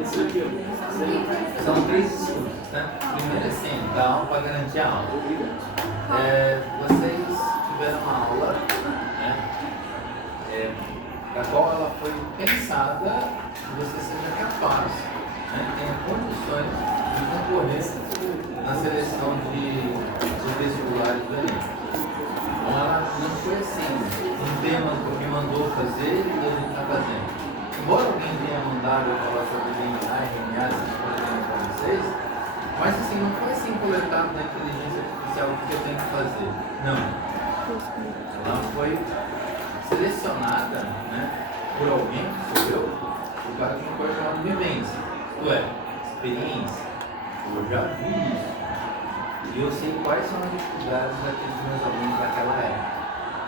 Esse aqui, ó. São 3 estudos, né? Primeiro assim, dá aula para garantir a aula. Vocês tiveram uma aula, né? Da qual ela foi pensada que você seja capaz, né? Tenha condições de concorrer na seleção de vestibulares do Enem. Então ela não foi assim, um tema que me mandou fazer e a gente está fazendo. Embora alguém tenha mandado eu falar sobre DNA e RNA, essas coisas para vocês, mas assim, não foi assim coletado na inteligência artificial o que eu tenho que fazer. Não. Ela foi selecionada, né, por alguém, que sou eu, por causa de uma coisa chamada vivência. Isto é, experiência. Eu já vi isso. E eu sei quais são as dificuldades daqueles meus alunos daquela época.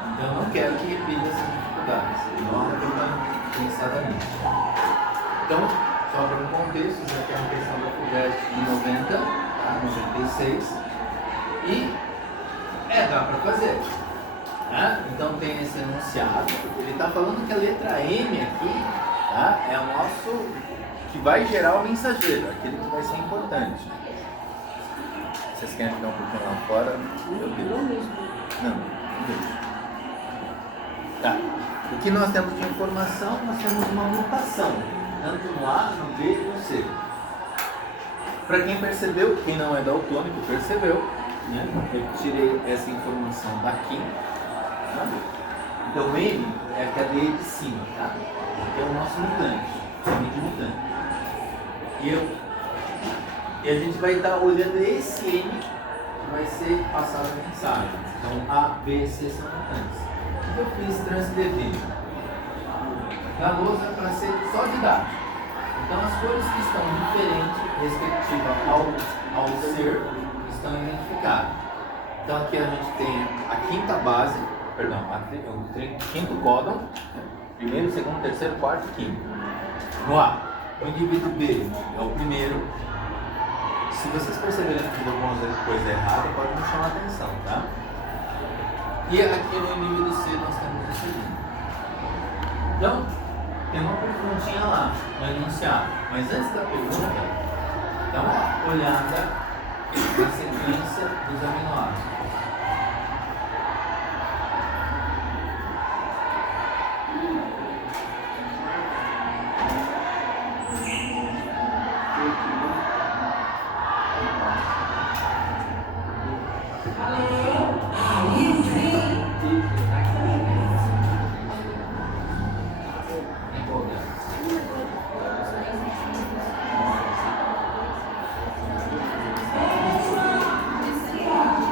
Então eu não quero que repita essas dificuldades. Não é uma pensada nisso. Então, só para um contexto, isso aqui é uma questão da FUVEST de 90, tá? 96. E dá para fazer. Né? Então tem esse enunciado. Ele está falando que a letra M aqui, tá? É o nosso que vai gerar o mensageiro, aquele que vai ser importante. Vocês querem ficar um pouquinho lá fora? Eu deixo. Não deixo. Tá. O que nós temos de informação, nós temos uma mutação, tanto no A, no B e no C. Para quem percebeu, quem não é daltônico percebeu, né? Eu tirei essa informação daqui. Tá? Então M é a cadeia de cima, tá? Que é o nosso mutante, chama de mutante. E a gente vai estar olhando esse M que vai ser passado a mensagem. Então A, B, C são mutantes. Eu fiz transcrever na lousa para ser só didático. Então as cores que estão diferentes respectivas ao ser estão identificadas. Então aqui a gente tem a quinta base, o quinto códon, primeiro, segundo, terceiro, quarto e quinto. No A, o indivíduo B é o primeiro. Se vocês perceberem que alguma coisa errada, pode me chamar a atenção, tá? E aqui no indivíduo C nós temos o seguinte. Então, tem uma perguntinha lá no enunciado. Mas antes da pergunta, dá uma olhada na sequência dos aminoácidos.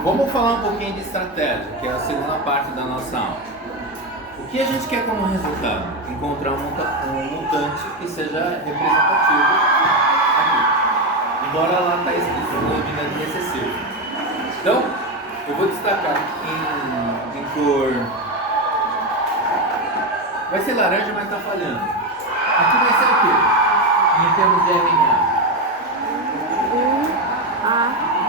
Vamos falar um pouquinho de estratégia, que é a segunda parte da nossa aula. O que a gente quer como resultado? Encontrar um mutante que seja representativo aqui. Embora lá está escrito denominado recessivo. Então, eu vou destacar em cor. Vai ser laranja, mas está falhando. Aqui vai ser o quê? Em termos de RNA.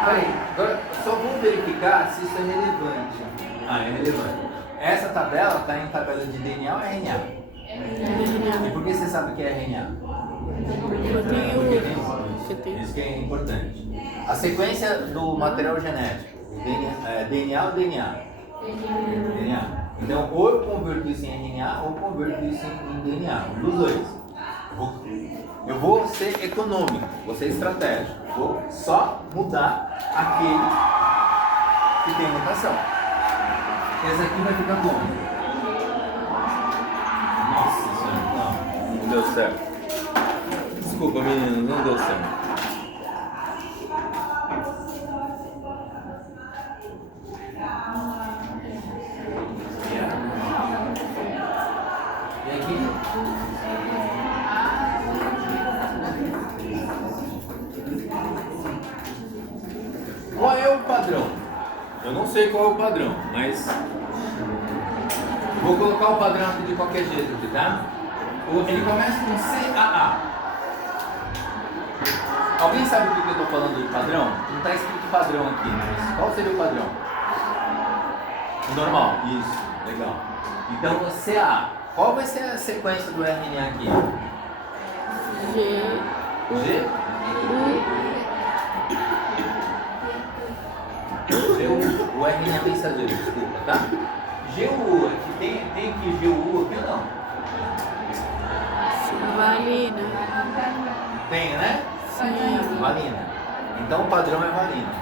Peraí, agora só vou verificar se isso é relevante. É relevante. Essa tabela está em tabela de DNA ou RNA? E por que você sabe que é RNA? Isso que é importante. A sequência do material genético, DNA ou DNA? DNA. Então, ou eu converto isso em RNA ou converto isso em DNA. Um dos dois. Eu vou ser econômico, vou ser estratégico. Vou só mudar aquele que tem mutação. Esse aqui vai ficar bom. Nossa senhora, não deu certo. Desculpa, menino, não deu certo. E aqui? Qual é o padrão? Eu não sei qual é o padrão, mas vou colocar o padrão aqui de qualquer jeito, aqui, tá? Ele começa com CAA. Alguém sabe o que eu estou falando de padrão? Não está escrito padrão aqui, mas qual seria o padrão? O normal, isso, legal. Então, CAA. Qual vai ser a sequência do RNA aqui? Valina. Tem, né? Sim. Valina. Então o padrão é valina.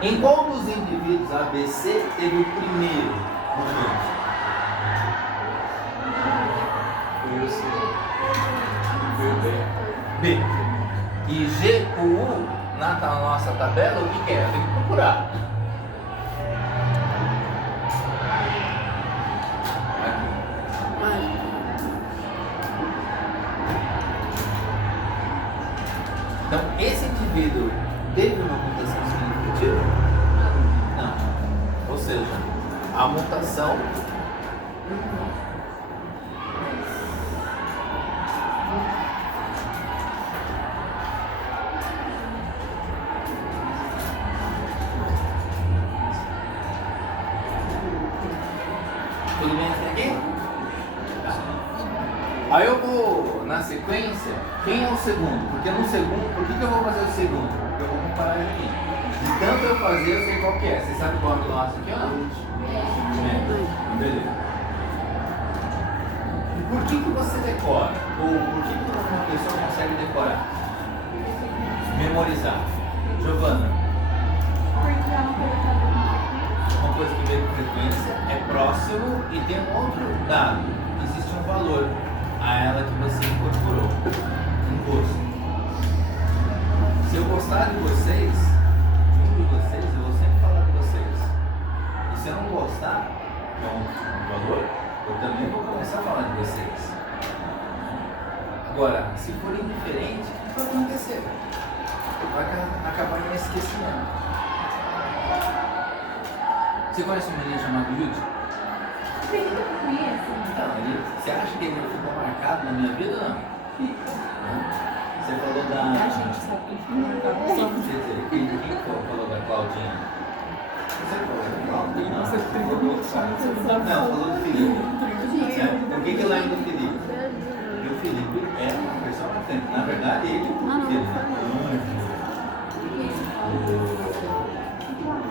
Em qual dos indivíduos ABC teve o primeiro movimento? Foi o C. Foi o B. B. E G, o U, na nossa tabela, o que é? Tem que procurar. Valina. Então, esse indivíduo teve uma mutação significativa? Não. Ou seja, a mutação tudo bem até aqui? Aí eu vou, na sequência, quem é o segundo? Porque no segundo, por que eu vou fazer o segundo? Porque eu vou comparar ele aqui. De tanto eu fazer, eu sei qual que é. Você sabe qual é o nosso aqui ou não? É. Beleza. E por que você decora? Ou por que uma pessoa consegue decorar? Memorizar. Giovana, uma coisa que veio com frequência é próximo e tem um outro dado. Existe um valor a ela que você incorporou. Um gosto. Se eu gostar de vocês, eu vou sempre falar de vocês. E se eu não gostar, que é um valor, eu também vou começar a falar de vocês. Agora, se for indiferente, o que vai acontecer? Vai acabar em esquecimento. Você conhece um menino chamado Yudi? Então, você acha que ele ficou marcado na minha vida ou não? Você falou da. A gente sabe que foi marcado. Quem falou da Claudinha? Você falou da Claudinha? Não, Você pegou não, falou do Felipe. Certo? Por que lembra do Felipe? E o Felipe é uma pessoa bastante. Na verdade, ele é um filho, né?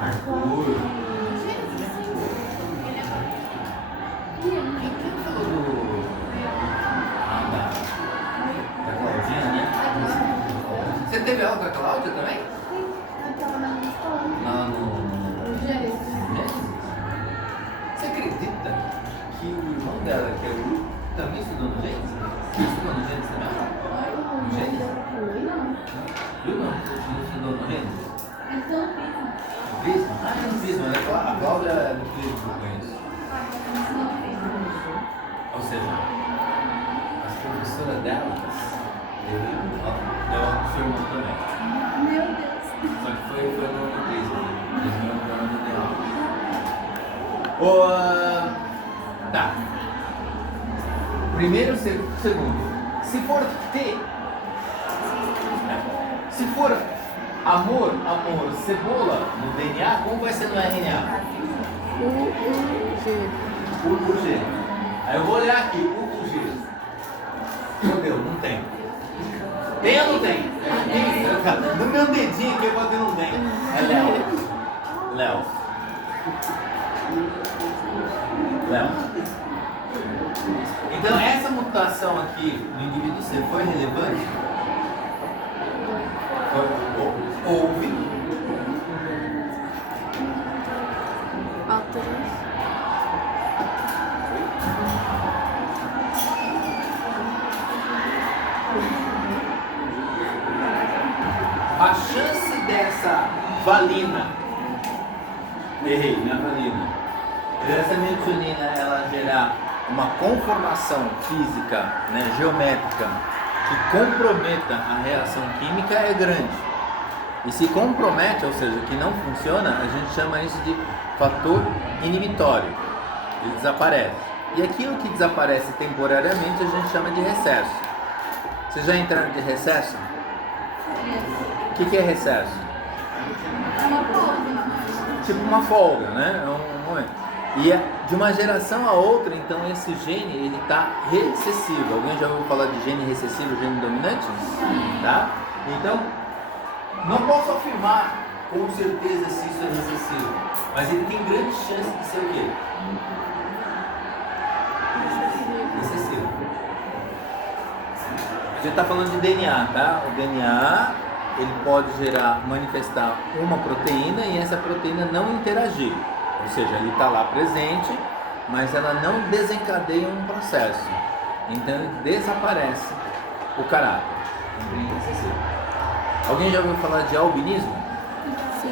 Arthur. Quem falou do. Da Claudinha, né? Você teve aula com a Cláudia também? Lá no Gênesis? Você acredita que o irmão dela, que é o Lu, também estudou no Gênesis? Você estudou no Gênesis também? Gênesis? Viu não? Você estudou no Gênesis? Prisma? Ah, é no Prisma, né? A Cláudia é do Prisma que eu conheço. Ou seja, as professoras delas deu a seu irmão também. Meu Deus. Só que foi no Prisma. Prisma é o nome dela. Tá. Primeiro, segundo. Se for T, se for amor, cebola no DNA, como vai ser no RNA? O G. Aí eu vou olhar aqui, o G. Meu Deus, não tem. Tem ou não tem? Tem. No meu dedinho aqui eu vou ter não tem. É Léo. Então essa mutação aqui no indivíduo C foi relevante? Houve. A chance dessa valina, errei, não é valina, dessa metionina ela gerar uma conformação física, né, geométrica, que comprometa a reação química é grande. E se compromete, ou seja, que não funciona, a gente chama isso de fator inibitório. Ele desaparece. E aquilo que desaparece temporariamente a gente chama de recesso. Vocês já entraram de recesso? O que é recesso? Tipo uma folga, né? É um momento. E de uma geração a outra, então esse gene ele está recessivo. Alguém já ouviu falar de gene recessivo, gene dominante? Tá? Então, não posso afirmar com certeza se isso é recessivo, mas ele tem grande chance de ser o quê? gente está falando de DNA, tá? O DNA, ele pode manifestar uma proteína e essa proteína não interagir. Ou seja, ele está lá presente, mas ela não desencadeia um processo. Então desaparece o caráter. Alguém já ouviu falar de albinismo? Sim.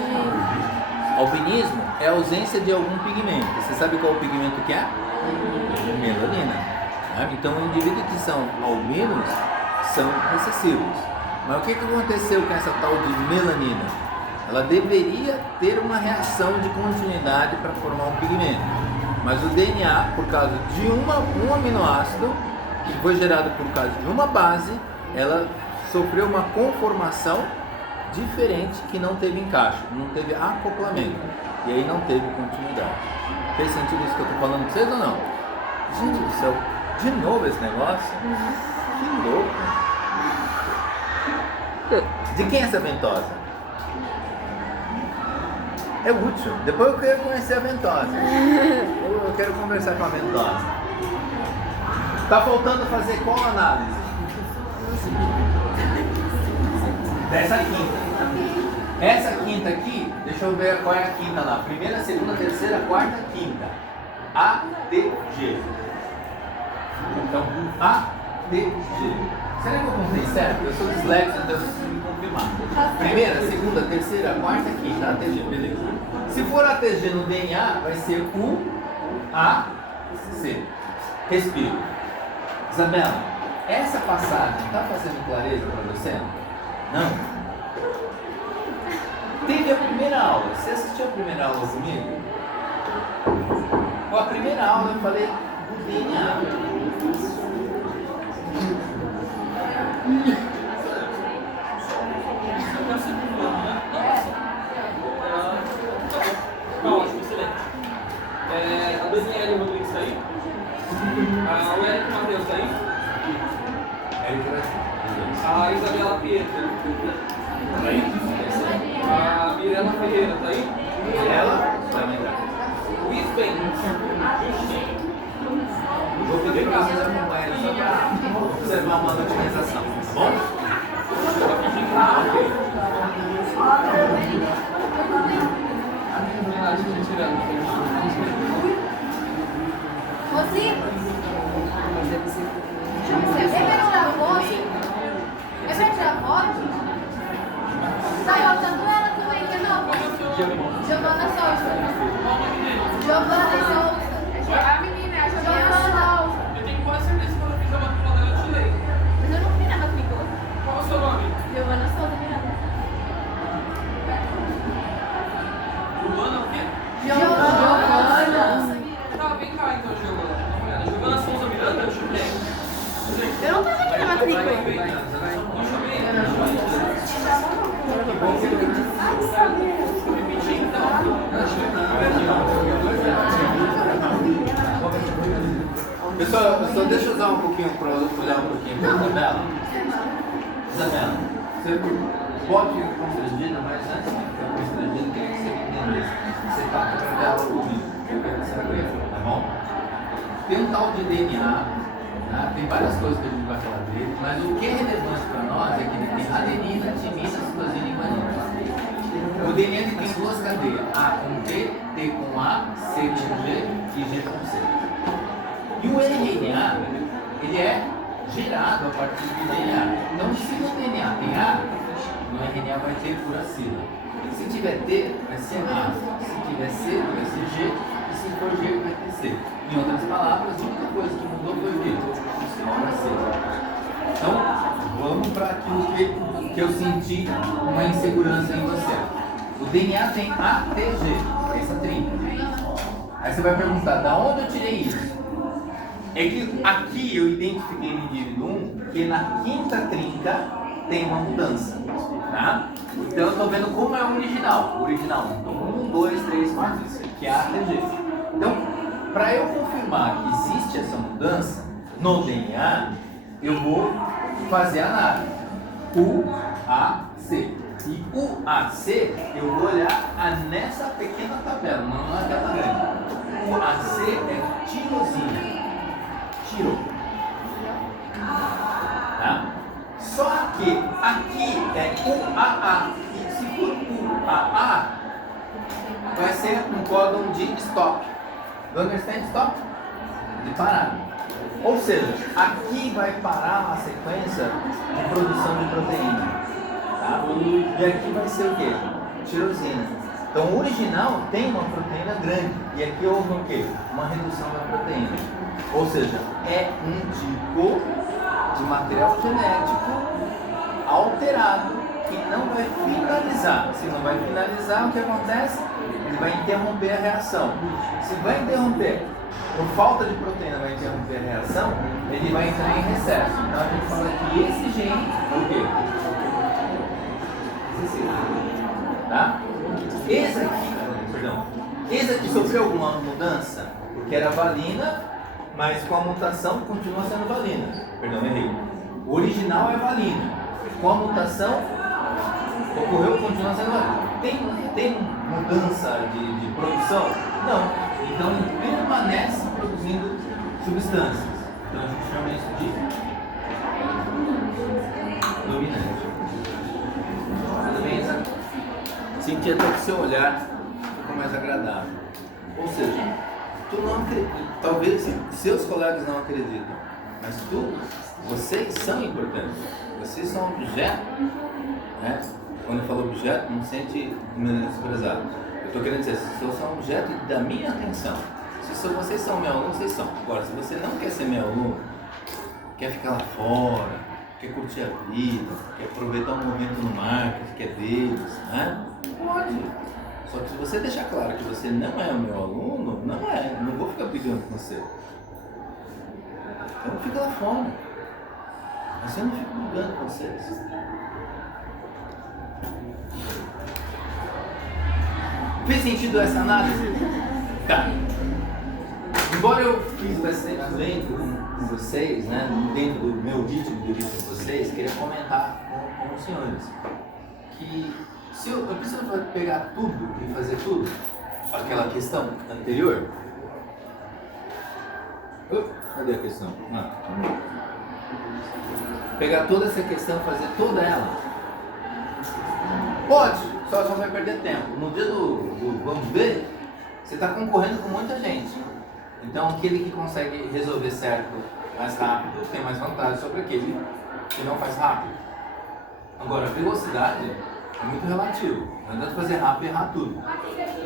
Albinismo é a ausência de algum pigmento. Você sabe qual o pigmento que é? Melanina. Então, indivíduos que são albinos são recessivos. Mas o que aconteceu com essa tal de melanina? Ela deveria ter uma reação de continuidade para formar um pigmento. Mas o DNA, por causa de um aminoácido, que foi gerado por causa de uma base, ela sofreu uma conformação diferente que não teve encaixe, não teve acoplamento. E aí não teve continuidade. Fez sentido isso que eu estou falando para vocês ou não? Gente do céu, de novo esse negócio? Que louco! De quem é essa ventosa? É útil. Depois eu quero conhecer a ventosa. Eu quero conversar com a ventosa. Tá faltando fazer qual análise? Dessa quinta. Essa quinta aqui, deixa eu ver qual é a quinta lá. Primeira, segunda, terceira, quarta, quinta. A, D, G. Então, A, D, G. Será que eu contei certo? Eu sou dislexo, então eu preciso me confirmar. Primeira, segunda, terceira, quarta, quinta, ATG, beleza. Se for ATG no DNA, vai ser U, A, C. Respiro. Isabela, essa passagem está fazendo clareza para você? Não? Teve a primeira aula. Você assistiu a primeira aula comigo? A primeira aula eu falei do DNA. Ótimo, excelente. A Daniela Rodrigues está aí? O Eric Matheus está aí? A Isabela Pietra. Está aí? A Mirela Ferreira está aí? Ela também tá. Luiz Ben. Justinho. Vou pedir para vocês acompanharem só para observar uma otimização, tá bom? Ok. Você? É pra tirar foto? É pra tirar foto? Tá, ó, tanto ela também, que não? Giovana Souza. Giovana Souza. A menina, a Giovana Souza. Eu tenho quase certeza que quando eu fiz a matrícula dela, eu tirei. Mas eu não fui na matrícula. Qual é o seu nome? Giovana Souza, Miranda. Luana o quê? Giovana. Tá, vem cá então, Giovana. Dá uma olhada. Giovana Souza Miranda, eu chutei. Eu não tava aqui na matrícula. Não chamei? Repetir Pessoal, só deixa eu usar um pouquinho para olhar um pouquinho para a Isabela. Isabela, você pode ir constrangida, mas antes de ficar constrangida, queria que você me entendesse. Você está com ela comigo, eu quero saber, tá bom? Tem um tal de DNA, né? Tem várias coisas que a gente vai falar dele, mas o que é relevante para nós é que ele tem adenina, timina, citosina e guanina. O DNA ele tem duas cadeias, A com T, T com A, C com G e G com C. E o RNA, ele é gerado a partir do DNA. Então, se no DNA tem A, no RNA vai ter uracila. Se tiver T, vai ser A. Se tiver C, vai ser G. E se for G, vai ter C. Em outras palavras, a única coisa que mudou foi o quê? A uracila. Então, vamos para aquilo que eu senti uma insegurança em você. O DNA tem ATG, essa trinca. Aí você vai perguntar, da onde eu tirei isso? É que aqui eu identifiquei no indivíduo 1 que na quinta trinca tem uma mudança, tá? Então eu estou vendo como é o original. O original 1, então 1, 2, 3, 4, que é a ATG. Então, para eu confirmar que existe essa mudança no DNA, eu vou fazer a análise. UAC. E UAC eu vou olhar nessa pequena tabela, não naquela grande. UAC é tirosina. Tiro. Tá? aqui é UAA. E se for UAA, vai ser um códon de stop. Do understand stop? De parar. Ou seja, aqui vai parar a sequência de produção de proteína. Tá? E aqui vai ser o quê? Tirosina. Então o original tem uma proteína grande. E aqui houve o quê? Uma redução da proteína. Ou seja, é um tipo de material genético alterado que não vai finalizar. Se não vai finalizar, o que acontece? Ele vai interromper a reação. Se vai interromper, por falta de proteína vai interromper a reação, ele vai entrar em recesso. Então a gente fala que esse gene é o quê? Tá? Esse aqui sofreu alguma mudança, porque era valina, mas com a mutação continua sendo valina. Perdão, errei. O original é valina. Com a mutação ocorreu, continua sendo valina. Tem mudança de produção? Não. Então ele permanece produzindo substâncias. Então a gente chama isso de dominante. Tudo bem, Isa? Senti até que o seu olhar ficou mais agradável. Ou seja, tu não acredita, talvez seus colegas não acreditam, mas vocês são importantes. Vocês são objeto, né? Quando eu falo objeto, não sente de maneira desprezada. Eu estou querendo dizer, vocês são objeto da minha atenção. Se vocês são meu aluno, vocês são. Agora, se você não quer ser meu aluno, quer ficar lá fora, quer curtir a vida, quer aproveitar um momento no marketing que é deles, né? Pode. Só que se você deixar claro que você não é o meu aluno, não vou ficar brigando com você. Então fica lá fora. Mas eu não fico brigando com vocês. Fez sentido essa análise? Tá. Embora eu fiz bastante lento com vocês, né, dentro do meu ritmo de vídeo com vocês, queria comentar com os senhores que se eu preciso pegar tudo e fazer tudo, aquela questão anterior. Cadê a questão? Pegar toda essa questão, fazer toda ela. Pode, só vai perder tempo. No dia do vamos ver, você está concorrendo com muita gente. Então aquele que consegue resolver certo mais rápido tem mais vantagem sobre aquele que não faz rápido. Agora, a velocidade é muito relativo. Não adianta fazer rápido e errar tudo.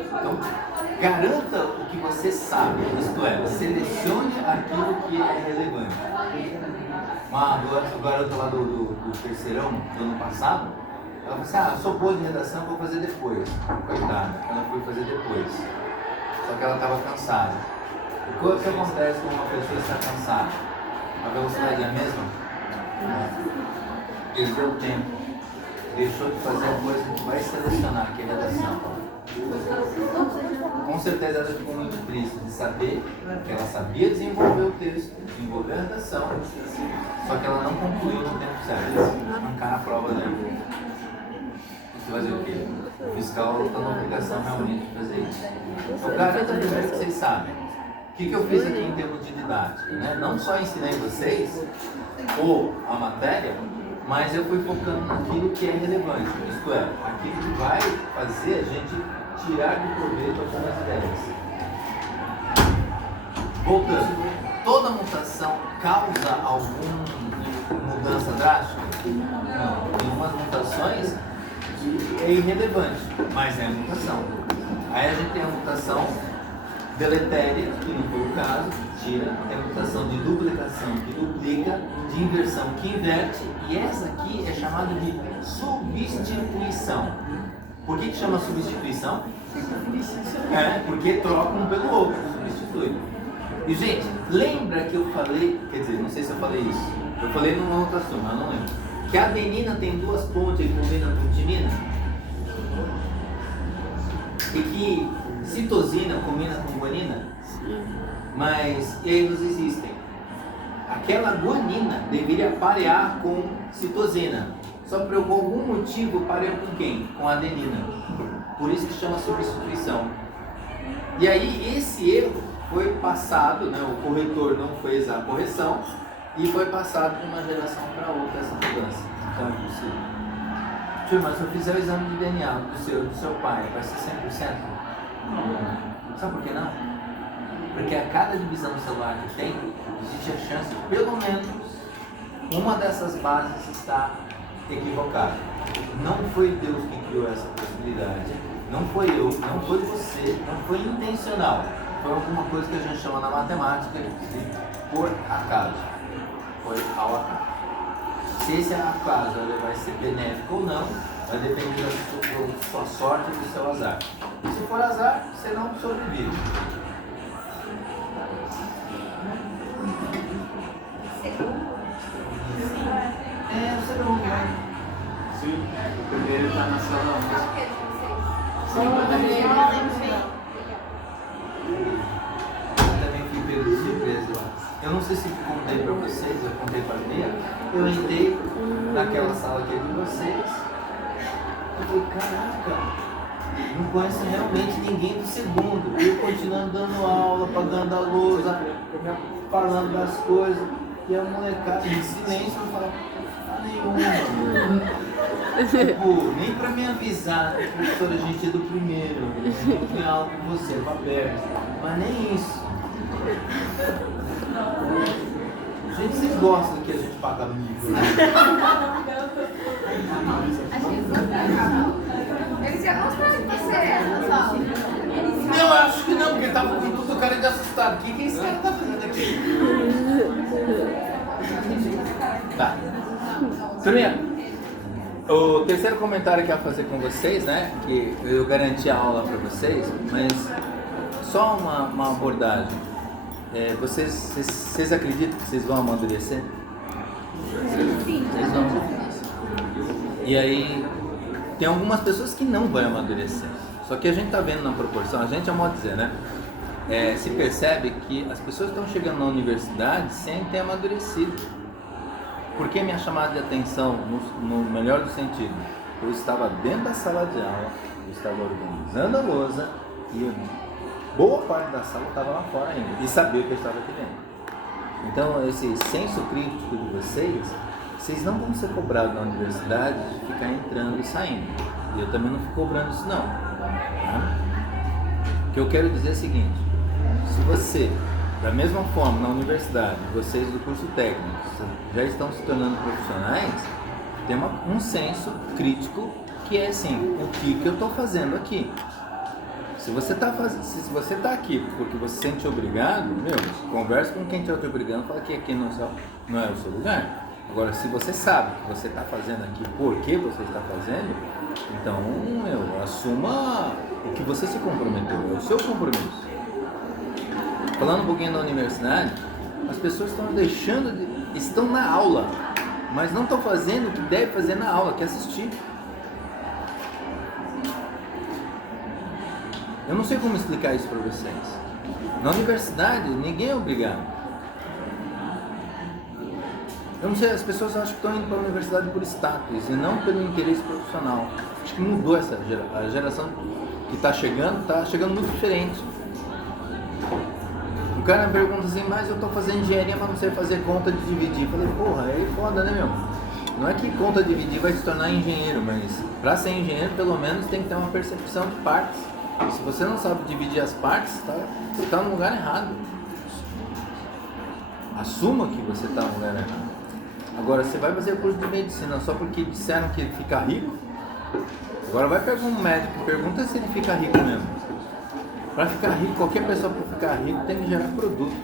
Então, garanta o que você sabe, isto é, selecione aquilo que é relevante. Uma garota lá do terceirão do ano passado, ela falou assim, eu sou boa de redação, vou fazer depois. Coitada, ela foi fazer depois. Só que ela estava cansada. O que acontece quando uma pessoa está cansada? A velocidade é a mesma? Perdeu o tempo. Deixou de fazer a coisa que vai selecionar, que é a redação. Com certeza ela ficou muito triste de saber que ela sabia desenvolver o texto, desenvolver a redação, só que ela não concluiu no tempo certo. Arrancar na prova dela. Você vai fazer o quê? O fiscal está na obrigação realmente de fazer isso. Então garanto primeiro que vocês sabem. O que eu fiz aqui em termos de didática? Né? Não só ensinei vocês ou a matéria, mas eu fui focando naquilo que é relevante, isto é, aquilo que vai fazer a gente tirar de proveito algumas ideias. Voltando, toda mutação causa alguma mudança drástica? Não, tem umas mutações que é irrelevante, mas é a mutação. Aí a gente tem a mutação deletéria, que não foi o caso, tira, tem a mutação de duplicação, que duplica, de inversão, que inverte, e essa aqui é chamada de substituição. Por que chama substituição? Porque troca um pelo outro, substitui. E gente, lembra que eu falei, quer dizer, não sei se eu falei isso, eu falei numa outra turma, mas não lembro, que a adenina tem duas pontes que combinam com timina, e que citosina combina com guanina, mas eles existem. Aquela guanina deveria parear com citosina, só que por algum motivo pareou com quem? Com adenina. Por isso que chama substituição. E aí esse erro foi passado, né, o corretor não fez a correção e foi passado de uma geração para outra essa mudança. Então é possível. Tio, mas se eu fizer o exame de DNA do seu pai, vai ser 100%? Não. Sabe por que não? Porque a cada divisão celular que tem, existe a chance de pelo menos uma dessas bases estar equivocada. Não foi Deus quem criou essa possibilidade, não foi eu, não foi você, não foi intencional. Foi alguma coisa que a gente chama na matemática de por acaso. Foi ao acaso. Se esse acaso ele vai ser benéfico ou não, vai depender da sua sorte e do seu azar. E se for azar, você não sobrevive. É, o segundo, né? Sim, o primeiro está na sala 11. Qual que é de vocês? Só o primeiro. Eu também fui pego de surpresa lá. Eu não sei se contei pra vocês, eu contei pra Bia. Eu entrei naquela sala que é de vocês. Eu falei, caraca, não conheço realmente ninguém do segundo. Eu continuando dando aula, pagando a lousa, falando das coisas. E a molecada em silêncio não fala nenhuma. Tipo, nem pra me avisar, professora, a gente é do primeiro. Eu tinha aula com você, com a Berta. Mas nem isso. Gente, vocês gostam que a gente paga amigo, né? Acho que eles gostaram. Eles iam gostar de você nessa aula. Não, eu acho que não, porque ele tava com tudo cara de assustado. O que esse cara tá fazendo aqui? Tá. Turminha, o terceiro comentário que eu ia fazer com vocês, né? Que eu garanti a aula pra vocês, mas só uma abordagem. Vocês acreditam que vocês vão amadurecer? Sim. Vocês vão. E aí, tem algumas pessoas que não vão amadurecer. Só que a gente tá vendo na proporção, a gente é modo de dizer, né? Se percebe que as pessoas estão chegando na universidade sem ter amadurecido. Por que minha chamada de atenção, no melhor do sentido? Eu estava dentro da sala de aula, eu estava organizando a lousa e boa parte da sala estava lá fora ainda e sabia que eu estava aqui dentro. Então, esse senso crítico de vocês não vão ser cobrados na universidade de ficar entrando e saindo. E eu também não fico cobrando isso não. Tá? O que eu quero dizer é o seguinte: se você, da mesma forma na universidade, vocês do curso técnico já estão se tornando profissionais, tem um senso crítico que é assim, o que eu estou fazendo aqui? Se você está aqui porque você se sente obrigado, converse com quem está te obrigando, fala que aqui não é o seu lugar. Agora, se você sabe que você está fazendo aqui porque você está fazendo, então, assuma o que você se comprometeu, é o seu compromisso. Falando um pouquinho da universidade, as pessoas estão na aula, mas não estão fazendo o que deve fazer na aula, que é assistir. Eu não sei como explicar isso para vocês. Na universidade, ninguém é obrigado. Eu não sei, as pessoas acham que estão indo para a universidade por status e não pelo interesse profissional. Acho que mudou a geração que está chegando muito diferente. O cara me pergunta assim, mas eu estou fazendo engenharia, mas não sei fazer conta de dividir. Eu falei, porra, aí foda, né, meu? Não é que conta de dividir vai se tornar engenheiro, mas para ser engenheiro, pelo menos tem que ter uma percepção de partes. Se você não sabe dividir as partes, você está no lugar errado. Assuma que você está no lugar errado. Agora, você vai fazer curso de medicina só porque disseram que ele fica rico? Agora vai pegar um médico e pergunta se ele fica rico mesmo. Para ficar rico, qualquer pessoa para ficar rico tem que gerar produto.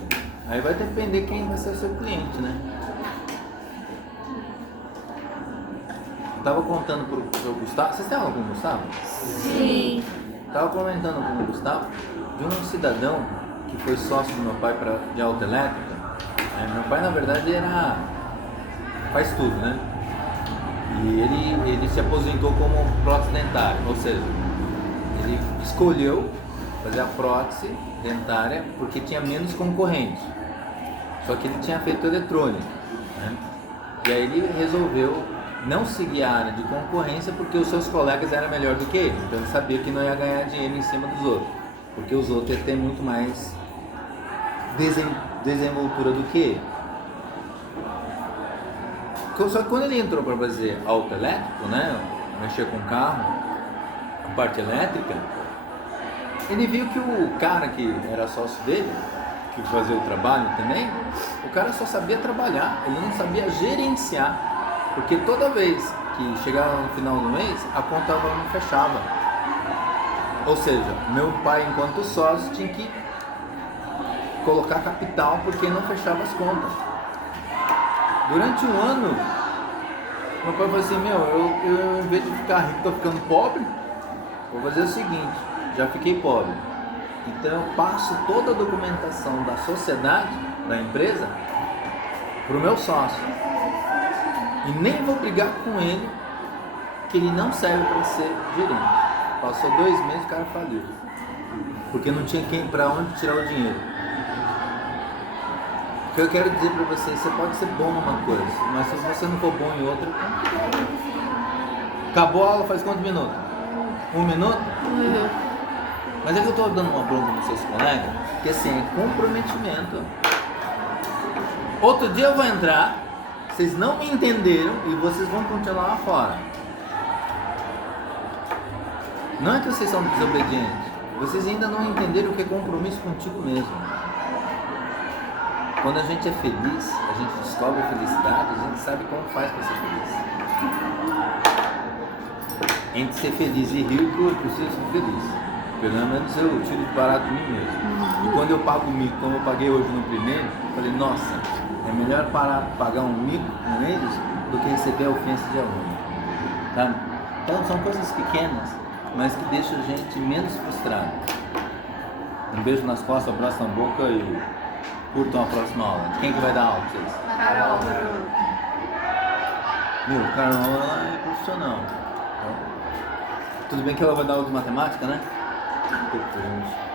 Aí vai depender quem vai ser o seu cliente, né? Eu estava contando para o Gustavo. Vocês têm aula com o Gustavo? Sim. Estava comentando com o Gustavo de um cidadão que foi sócio do meu pai de autoelétrica. Meu pai, na verdade, faz tudo, né? E ele se aposentou como prótese dentária, ou seja, ele escolheu fazer a prótese dentária porque tinha menos concorrente. Só que ele tinha feito eletrônica, né? E aí ele resolveu não seguir a área de concorrência porque os seus colegas eram melhor do que ele. Então ele sabia que não ia ganhar dinheiro em cima dos outros, porque os outros iam ter muito mais desenvoltura do que ele. Só que quando ele entrou para fazer autoelétrico, né, mexer com carro, a parte elétrica, ele viu que o cara que era sócio dele, que fazia o trabalho também, o cara só sabia trabalhar, ele não sabia gerenciar, porque toda vez que chegava no final do mês, a conta não fechava. Ou seja, meu pai, enquanto sócio, tinha que colocar capital porque não fechava as contas. Durante um ano, meu pai falou assim, eu em vez de ficar rico, estou ficando pobre, vou fazer o seguinte, já fiquei pobre, então eu passo toda a documentação da sociedade, da empresa, para o meu sócio. E nem vou brigar com ele, que ele não serve para ser gerente. Passou 2 meses, o cara faliu. Porque não tinha quem para onde tirar o dinheiro. O que eu quero dizer para você, você pode ser bom numa coisa, mas se você não for bom em outra... Acabou a aula faz quantos minutos? 1 minuto? Mas é que eu estou dando uma bronca nos seus colegas, que assim, é comprometimento. Outro dia eu vou entrar, vocês não me entenderam e vocês vão continuar lá fora. Não é que vocês são desobedientes, vocês ainda não entenderam o que é compromisso contigo mesmo. Quando a gente é feliz, a gente descobre a felicidade, a gente sabe como faz para ser feliz. Entre ser feliz e rico, eu preciso ser feliz. Pelo menos eu tiro de barato de mim mesmo. E quando eu pago o mico, como eu paguei hoje no primeiro, eu falei, nossa, é melhor pagar um mico com eles do que receber a ofensa de aluno. Tá? Então são coisas pequenas, mas que deixam a gente menos frustrado. Um beijo nas costas, abraço na boca e curtam a próxima aula. Quem que vai dar aula pra vocês? Carol. Meu, Carol é profissional. Tudo bem que ela vai dar aula de matemática, né?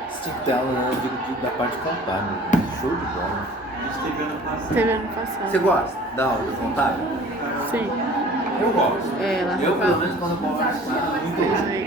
Você tinha que ter aula da parte contábil. Show de bola. Teve ano passado. Você gosta da aula de contábil? Sim. Eu gosto. É, ela Eu, pelo fala. menos, quando eu posso, muito bom.